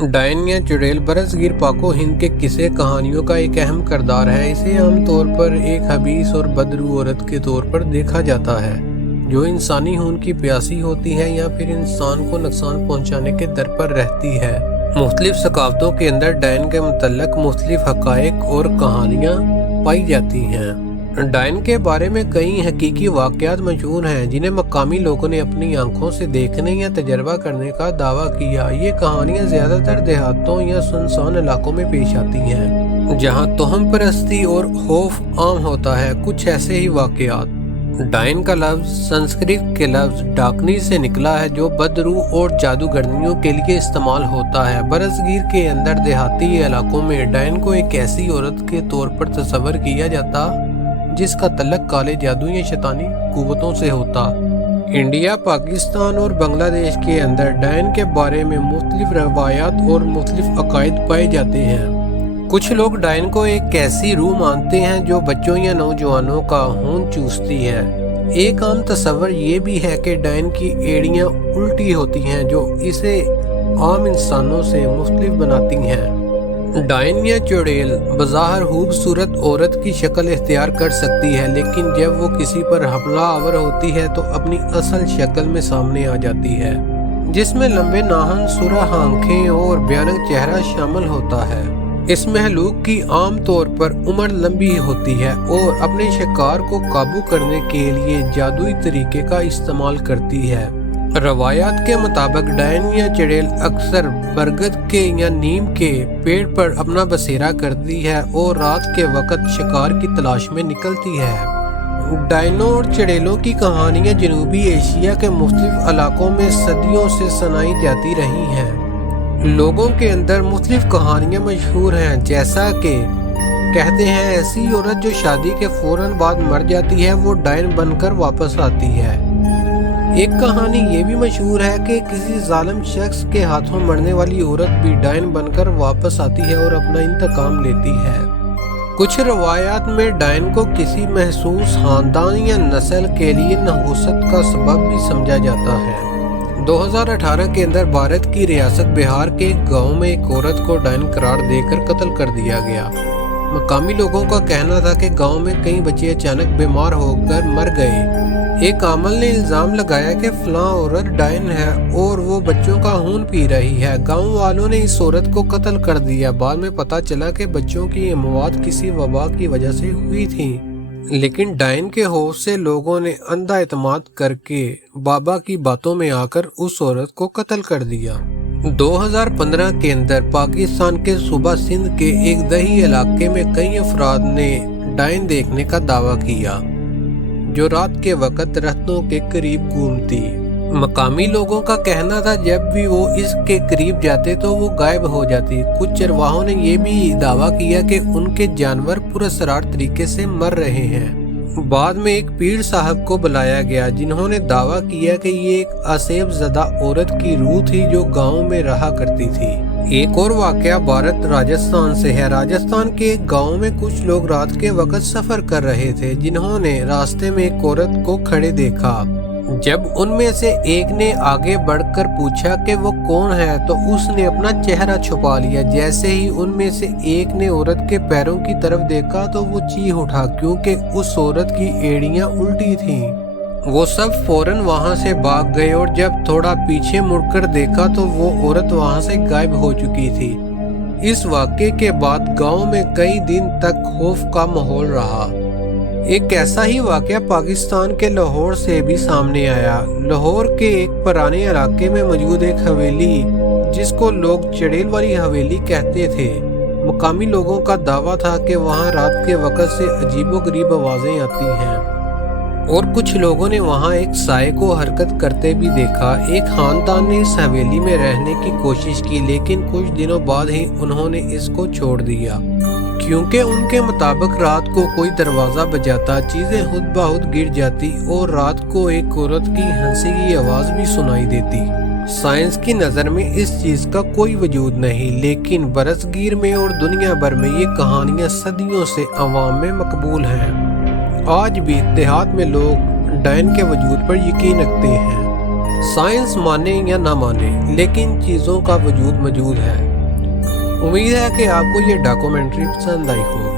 ڈائن یا چڑیل برصغیر پاک و ہند کے قصے کہانیوں کا ایک اہم کردار ہے۔ اسے عام طور پر ایک خبیث اور بدرو عورت کے طور پر دیکھا جاتا ہے جو انسانی خون کی پیاسی ہوتی ہے یا پھر انسان کو نقصان پہنچانے کے در پر رہتی ہے۔ مختلف ثقافتوں کے اندر ڈائن کے متعلق مختلف حقائق اور کہانیاں پائی جاتی ہیں۔ ڈائن کے بارے میں کئی حقیقی واقعات مشہور ہیں جنہیں مقامی لوگوں نے اپنی آنکھوں سے دیکھنے یا تجربہ کرنے کا دعویٰ کیا۔ یہ کہانیاں زیادہ تر دیہاتوں یا سنسان علاقوں میں پیش آتی ہیں جہاں توہم پرستی اور خوف عام ہوتا ہے۔ کچھ ایسے ہی واقعات۔ ڈائن کا لفظ سنسکرت کے لفظ ڈاکنی سے نکلا ہے جو بدرو اور جادوگرنیوں کے لیے استعمال ہوتا ہے۔ برصغیر کے اندر دیہاتی علاقوں میں ڈائن کو ایک ایسی عورت کے طور پر تصور کیا جاتا جس کا تعلق کالے جادو یا شیطانی قوتوں سے ہوتا۔ انڈیا، پاکستان اور بنگلہ دیش کے اندر ڈائن کے بارے میں مختلف روایات اور مختلف عقائد پائے جاتے ہیں۔ کچھ لوگ ڈائن کو ایک ایسی روح مانتے ہیں جو بچوں یا نوجوانوں کا خون چوستی ہے۔ ایک عام تصور یہ بھی ہے کہ ڈائن کی ایڑیاں الٹی ہوتی ہیں جو اسے عام انسانوں سے مختلف بناتی ہیں۔ ڈائن یا چڑیل بظاہر خوبصورت عورت کی شکل اختیار کر سکتی ہے لیکن جب وہ کسی پر حملہ آور ہوتی ہے تو اپنی اصل شکل میں سامنے آ جاتی ہے جس میں لمبے ناخن، سرخ آنکھیں اور بھیانک چہرہ شامل ہوتا ہے۔ اس مخلوق کی عام طور پر عمر لمبی ہوتی ہے اور اپنے شکار کو قابو کرنے کے لیے جادوئی طریقے کا استعمال کرتی ہے۔ روایات کے مطابق ڈائن یا چڑیل اکثر برگد کے یا نیم کے پیڑ پر اپنا بسیرا کرتی ہے اور رات کے وقت شکار کی تلاش میں نکلتی ہے۔ ڈائنوں اور چڑیلوں کی کہانیاں جنوبی ایشیا کے مختلف علاقوں میں صدیوں سے سنائی جاتی رہی ہیں۔ لوگوں کے اندر مختلف کہانیاں مشہور ہیں، جیسا کہ کہتے ہیں ایسی عورت جو شادی کے فوراً بعد مر جاتی ہے وہ ڈائن بن کر واپس آتی ہے۔ ایک کہانی یہ بھی مشہور ہے کہ کسی ظالم شخص کے ہاتھوں مرنے والی عورت بھی ڈائن بن کر واپس آتی ہے اور اپنا انتقام لیتی ہے۔ کچھ روایات میں ڈائن کو کسی محسوس خاندان یا نسل کے لیے نحوست کا سبب بھی سمجھا جاتا ہے۔ 2018 کے اندر بھارت کی ریاست بہار کے ایک گاؤں میں ایک عورت کو ڈائن قرار دے کر قتل کر دیا گیا۔ مقامی لوگوں کا کہنا تھا کہ گاؤں میں کئی بچے اچانک بیمار ہو کر مر گئے۔ ایک عامل نے الزام لگایا کہ فلاں عورت ڈائن ہے اور وہ بچوں کا خون پی رہی ہے۔ گاؤں والوں نے اس عورت کو قتل کر دیا۔ بعد میں پتہ چلا کہ بچوں کی اموات کسی وبا کی وجہ سے ہوئی تھی، لیکن ڈائن کے خوف سے لوگوں نے اندھا اعتماد کر کے بابا کی باتوں میں آ کر اس عورت کو قتل کر دیا۔ 2015 کے اندر پاکستان کے صوبہ سندھ کے ایک دیہی علاقے میں کئی افراد نے ڈائن دیکھنے کا دعویٰ کیا جو رات کے وقت درختوں کے قریب گھومتی۔ مقامی لوگوں کا کہنا تھا جب بھی وہ اس کے قریب جاتے تو وہ غائب ہو جاتی۔ کچھ چرواہوں نے یہ بھی دعویٰ کیا کہ ان کے جانور پراسرار طریقے سے مر رہے ہیں۔ بعد میں ایک پیر صاحب کو بلایا گیا جنہوں نے دعویٰ کیا کہ یہ ایک آسیب زدہ عورت کی روح تھی جو گاؤں میں رہا کرتی تھی۔ ایک اور واقعہ بھارت راجستھان سے ہے۔ راجستھان کے ایک گاؤں میں کچھ لوگ رات کے وقت سفر کر رہے تھے جنہوں نے راستے میں ایک عورت کو کھڑے دیکھا۔ جب ان میں سے ایک نے آگے بڑھ کر پوچھا کہ وہ کون ہے تو اس نے اپنا چہرہ چھپا لیا۔ جیسے ہی ان میں سے ایک نے عورت کے پیروں کی طرف دیکھا تو وہ چیخ اٹھا کیونکہ اس عورت کی ایڑیاں الٹی تھیں۔ وہ سب فوراً وہاں سے بھاگ گئے اور جب تھوڑا پیچھے مڑ کر دیکھا تو وہ عورت وہاں سے غائب ہو چکی تھی۔ اس واقعے کے بعد گاؤں میں کئی دن تک خوف کا ماحول رہا۔ ایک ایسا ہی واقعہ پاکستان کے لاہور سے بھی سامنے آیا۔ لاہور کے ایک پرانے علاقے میں موجود ایک حویلی جس کو لوگ چڑیل والی حویلی کہتے تھے، مقامی لوگوں کا دعویٰ تھا کہ وہاں رات کے وقت سے عجیب و غریب آوازیں آتی ہیں اور کچھ لوگوں نے وہاں ایک سائے کو حرکت کرتے بھی دیکھا۔ ایک خاندان نے اس حویلی میں رہنے کی کوشش کی لیکن کچھ دنوں بعد ہی انہوں نے اس کو چھوڑ دیا کیونکہ ان کے مطابق رات کو کوئی دروازہ بجاتا، چیزیں خود بخود گر جاتی اور رات کو ایک عورت کی ہنسی کی آواز بھی سنائی دیتی۔ سائنس کی نظر میں اس چیز کا کوئی وجود نہیں، لیکن برصغیر میں اور دنیا بھر میں یہ کہانیاں صدیوں سے عوام میں مقبول ہیں۔ آج بھی دیہات میں لوگ ڈائن کے وجود پر یقین رکھتے ہیں۔ سائنس مانے یا نہ مانے لیکن چیزوں کا وجود موجود ہے۔ امید ہے کہ آپ کو یہ ڈاکومنٹری پسند آئی ہوگی۔